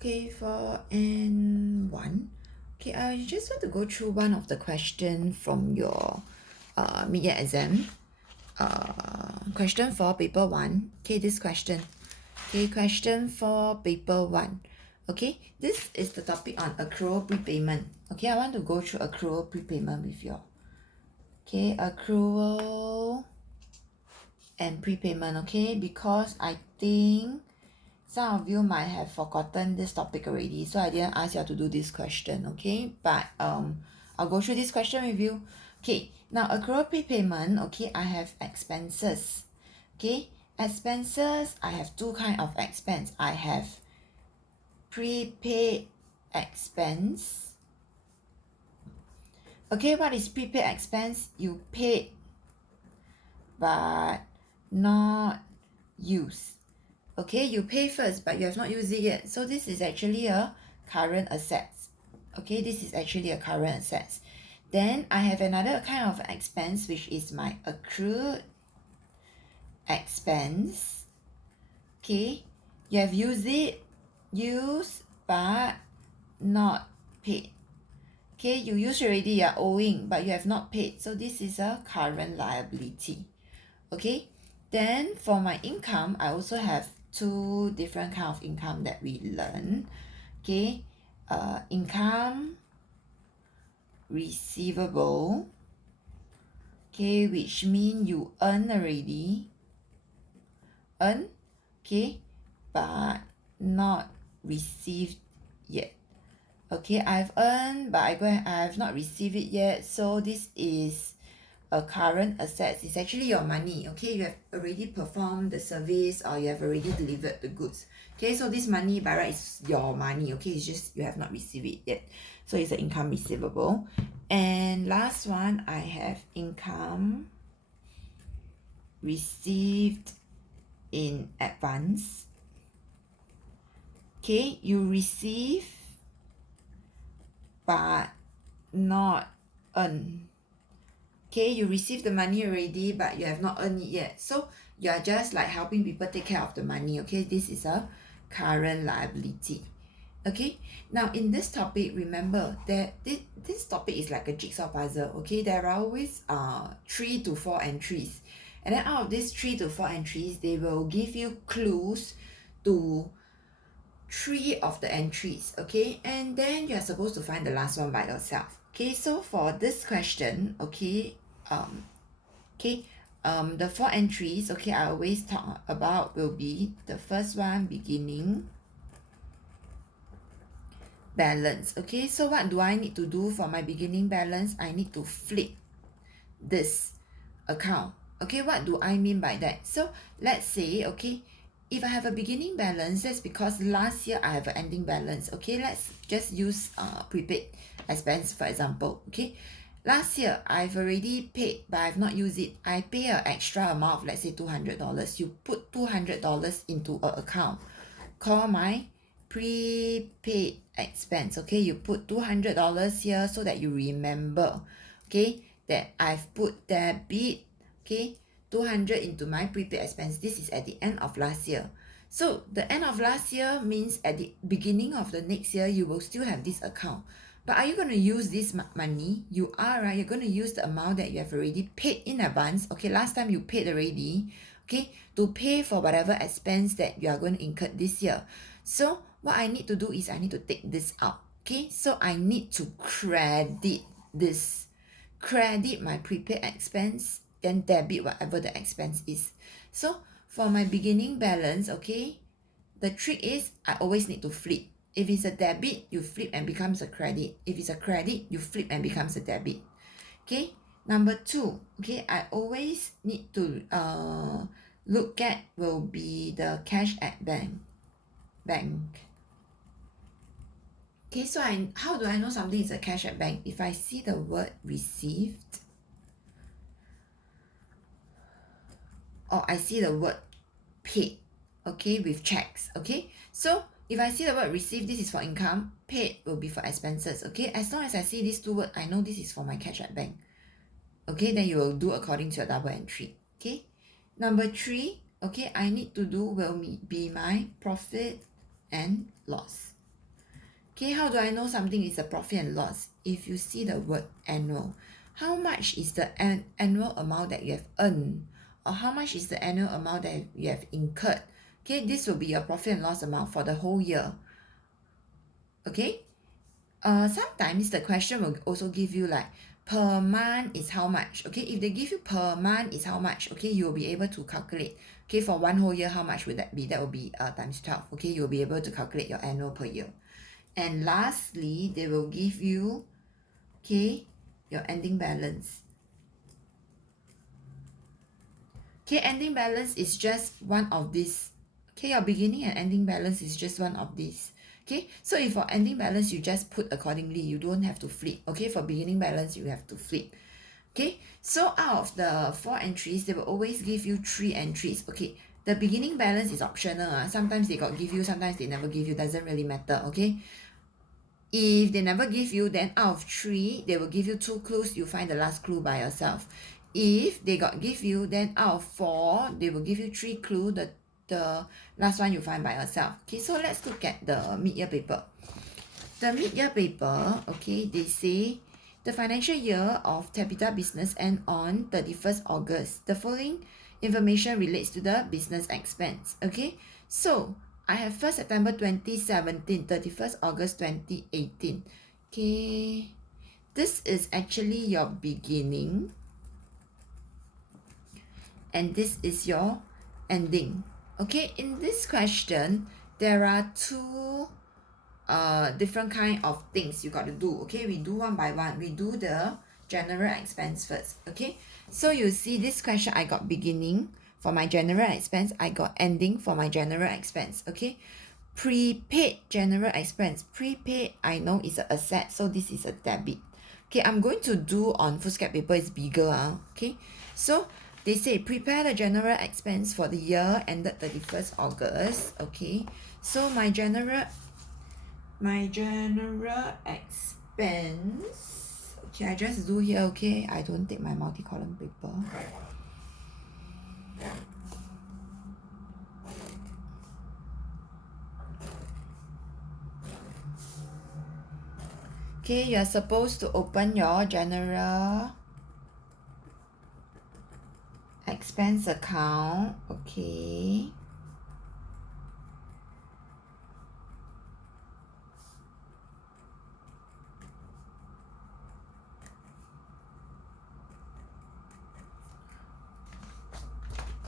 Okay, for N1, okay, I just want to go through one of the question from your mid-year exam. Question for paper 1. Okay, this question. Okay, question for paper 1. Okay, this is the topic on accrual prepayment. Okay, I want to go through accrual prepayment with you. Okay, accrual and prepayment, okay, because I think some of you might have forgotten this topic already, so I didn't ask you to do this question, okay? But I'll go through this question with you. Okay, now accrual prepayment, okay, I have expenses. Okay, expenses, I have two kind of expense. I have prepaid expense. Okay, what is prepaid expense? You paid but not used. Okay, you pay first but you have not used it yet, so this is actually a current assets. Okay, this is actually a current assets. Then I have another kind of expense, which is my accrued expense. Okay, you have used but not paid. Okay, you use already, you are owing but you have not paid, so this is a current liability. Okay, then for my income, I also have two different kind of income that we learn. Okay, income receivable, okay, which mean you earn already, okay, but not received yet. Okay, I've earned but I have not received it yet, so this is a current asset. It's actually your money. Okay, you have already performed the service or you have already delivered the goods. Okay, so this money by right is your money. Okay, it's just you have not received it yet, so it's an income receivable. And last one, I have income received in advance. Okay, you receive but not earn. Okay, you receive the money already but you have not earned it yet, so you are just like helping people take care of the money. Okay, this is a current liability. Okay, now in this topic, remember that this topic is like a jigsaw puzzle. Okay, there are always 3 to 4 entries, and then out of these 3 to 4 entries, they will give you clues to 3 of the entries. Okay, and then you are supposed to find the last one by yourself. Okay, so for this question, okay, the 4 entries, okay, I always talk about will be the first one, beginning balance. Okay, so what do I need to do for my beginning balance? I need to flip this account. Okay, what do I mean by that? So let's say, okay, if I have a beginning balance, that's because last year I have an ending balance. Okay, let's just use prepaid expense for example. Okay, last year I've already paid but I've not used it. I pay an extra amount of, let's say, $200. You put $200 into an account called my prepaid expense. Okay, you put $200 here so that you remember, okay, that I've put debit, okay, 200 into my prepaid expense. This is at the end of last year. So the end of last year means at the beginning of the next year, you will still have this account. But are you going to use this money? You are, right? You're going to use the amount that you have already paid in advance. Okay, last time you paid already, okay, to pay for whatever expense that you are going to incur this year. So what I need to do is I need to take this out. Okay, so I need to credit this. Credit my prepaid expense, then debit whatever the expense is. So for my beginning balance, okay, the trick is I always need to flip. If it's a debit, you flip and becomes a credit. If it's a credit, you flip and becomes a debit. Okay, number 2, okay, I always need to look at will be the cash at bank. Okay, so how do I know something is a cash at bank? If I see the word received, or I see the word paid, okay, with checks. Okay, so if I see the word received, this is for income, paid will be for expenses. Okay, as long as I see these two words, I know this is for my cash at bank. Okay, then you will do according to your double entry. Okay, number 3, okay, I need to do will be my profit and loss. Okay, how do I know something is a profit and loss? If you see the word annual, how much is the annual amount that you have earned, or how much is the annual amount that you have incurred? Okay, this will be your profit and loss amount for the whole year. Okay, sometimes the question will also give you like per month is how much. Okay, if they give you per month is how much, okay, you will be able to calculate. Okay, for one whole year, how much would that be? That will be times 12. Okay, you'll be able to calculate your annual per year. And lastly, they will give you, okay, your ending balance. Okay, ending balance is just one of these. Okay, your beginning and ending balance is just one of these. Okay, so if for ending balance, you just put accordingly. You don't have to flip. Okay, for beginning balance, you have to flip. Okay, so out of the 4 entries, they will always give you 3 entries. Okay, the beginning balance is optional. Sometimes they got give you, sometimes they never give you. Doesn't really matter. Okay, if they never give you, then out of 3, they will give you 2 clues. You find the last clue by yourself. If they got give you, then out of 4, they will give you 3 clues. The last one you find by yourself. Okay, so let's look at the mid-year paper. The mid-year paper, okay, they say the financial year of Tabitha business end on 31st August. The following information relates to the business expense. Okay, so I have 1st September 2017, 31st August 2018. Okay, this is actually your beginning, and this is your ending. Okay, in this question, there are 2 different kind of things you got to do. Okay, we do one by one. We do the general expense first. Okay, so you see this question, I got beginning for my general expense, I got ending for my general expense. Okay, prepaid general expense. Prepaid, I know is an asset, so this is a debit. Okay, I'm going to do on foolscap paper, is bigger. Okay, so they say prepare the general expense for the year ended 31st August. Okay, so my general expense, okay, I just do here. Okay, I don't take my multi-column paper. Okay, you are supposed to open your general expense account. Okay,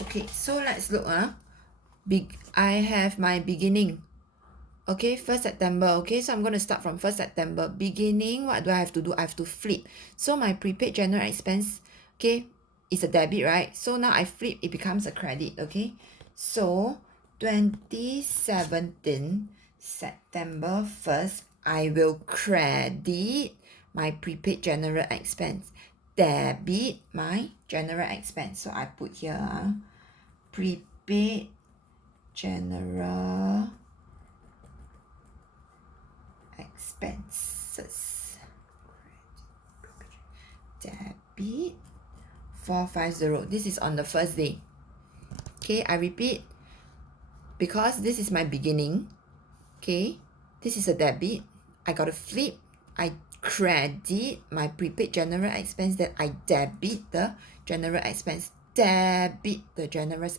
okay, so let's look. I have my beginning. Okay, 1st September. Okay, so I'm going to start from 1st September. Beginning, what do I have to do? I have to flip. So my prepaid general expense, okay, is a debit, right? So now I flip, it becomes a credit. Okay, so 2017 September 1st, I will credit my prepaid general expense, debit my general expense. So I put here prepaid general expenses, debit 450. This is on the first day. Okay, I repeat, because this is my beginning. Okay, this is a debit, I got to flip, I credit my prepaid general expense, that I debit the general expense, debit the general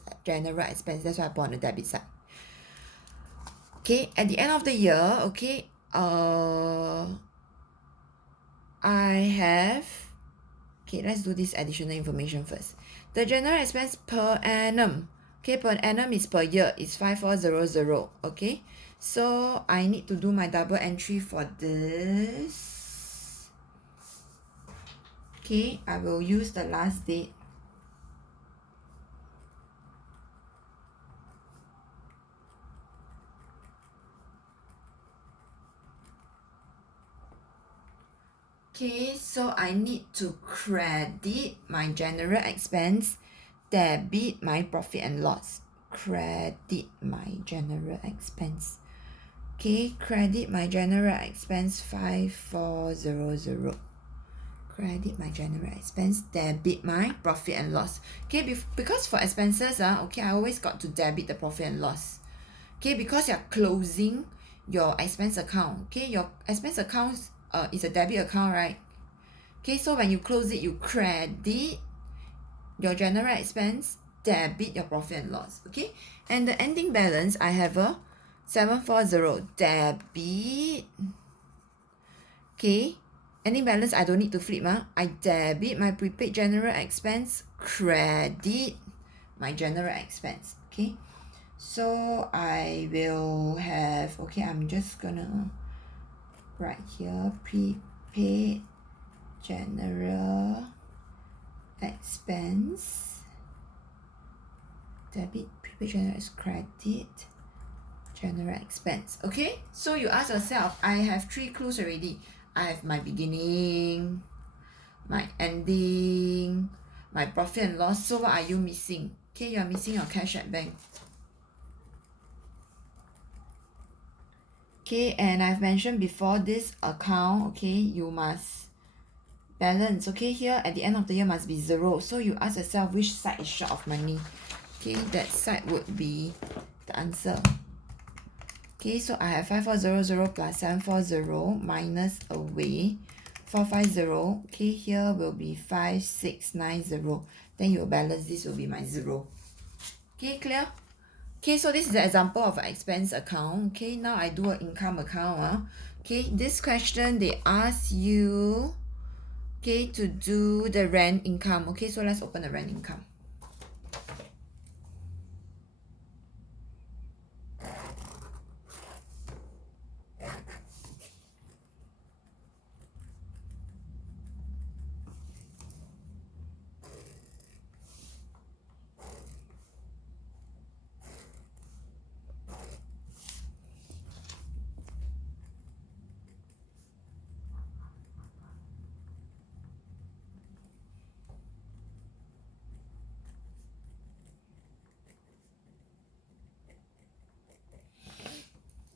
expense. That's why I put on the debit side. Okay, at the end of the year, okay, I have, okay, let's do this additional information first. The general expense per annum, okay, per annum is per year, is 5400. Okay, so I need to do my double entry for this. Okay, I will use the last date. Okay, so I need to credit my general expense, debit my profit and loss. Credit my general expense. Okay, credit my general expense 5400. Credit my general expense, debit my profit and loss. Okay, because for expenses, okay, I always got to debit the profit and loss. Okay, because you're closing your expense account. Okay, your expense account is a debit account, right? Okay, so when you close it, you credit your general expense, debit your profit and loss. Okay, and the ending balance, I have a 740 debit. Okay, ending balance, I don't need to flip. I debit my prepaid general expense, credit my general expense. Okay, so I will have, okay, I'm just gonna write here prepaid general expense, debit prepaid general credit general expense. Okay, so you ask yourself, I have 3 clues already. I have my beginning, my ending, my profit and loss. So what are you missing? Okay, you are missing your cash at bank. Okay, and I've mentioned before, this account, okay, you must balance. Okay, here at the end of the year must be 0. So you ask yourself which side is short of money. Okay, that side would be the answer. Okay, so I have 5400 plus 740 minus away 450. Okay, here will be 5690. Then you balance, this will be my 0. Okay, clear? Okay, so this is an example of an expense account. Okay, now I do an income account. Okay, this question they ask you, okay, to do the rent income. Okay, so let's open the rent income.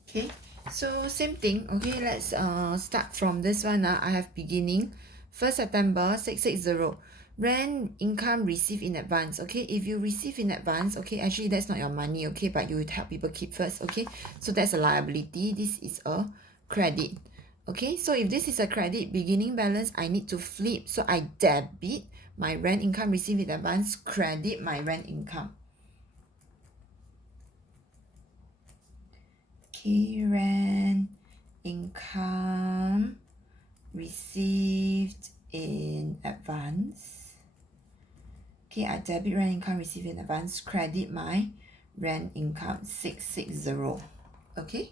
Okay, so same thing. Okay, let's start from this one. I have beginning 1st September 660. Rent income received in advance. Okay, if you receive in advance, okay, actually that's not your money, okay, but you help people keep first. Okay, so that's a liability. This is a credit. Okay, so if this is a credit, beginning balance, I need to flip. So I debit my rent income received in advance, credit my rent income. Okay, rent income received in advance. Okay, I debit rent income received in advance, credit my rent income 660. Okay,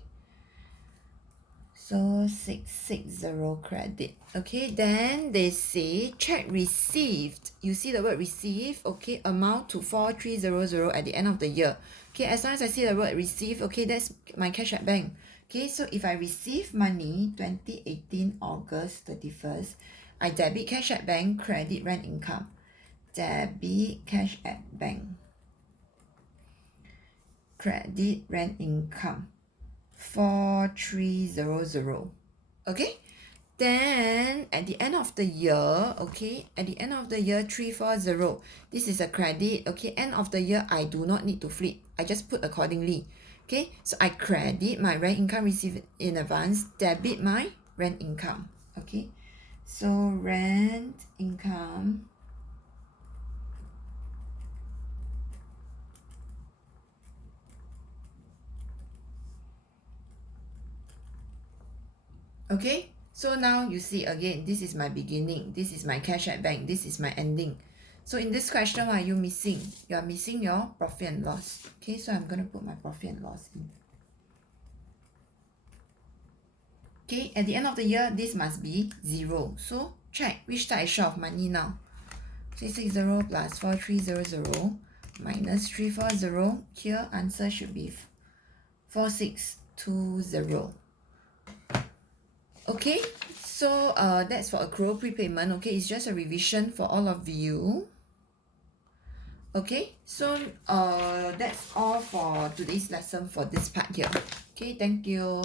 so 660 credit. Okay, then they say check received. You see the word receive, okay, amount to 4300 at the end of the year. Okay, as long as I see the word receive, okay, that's my cash at bank. Okay, so if I receive money 2018 August 31st, I debit cash at bank, credit rent income. Debit cash at bank, credit rent income 4300. Okay, then at the end of the year, okay, at the end of the year 340, this is a credit. Okay, end of the year, I do not need to flip, I just put accordingly. Okay, so I credit my rent income received in advance, debit my rent income. Okay, so rent income okay. So now you see again, this is my beginning, this is my cash at bank, this is my ending. So in this question, what are you missing? You are missing your profit and loss. Okay, so I'm going to put my profit and loss in. Okay, at the end of the year, this must be 0. So check which side is short of money now. 360 plus 4300 minus 340. Here, answer should be 4620. Okay, so that's for accrual prepayment. Okay, it's just a revision for all of you. Okay, so that's all for today's lesson for this part here. Okay, thank you.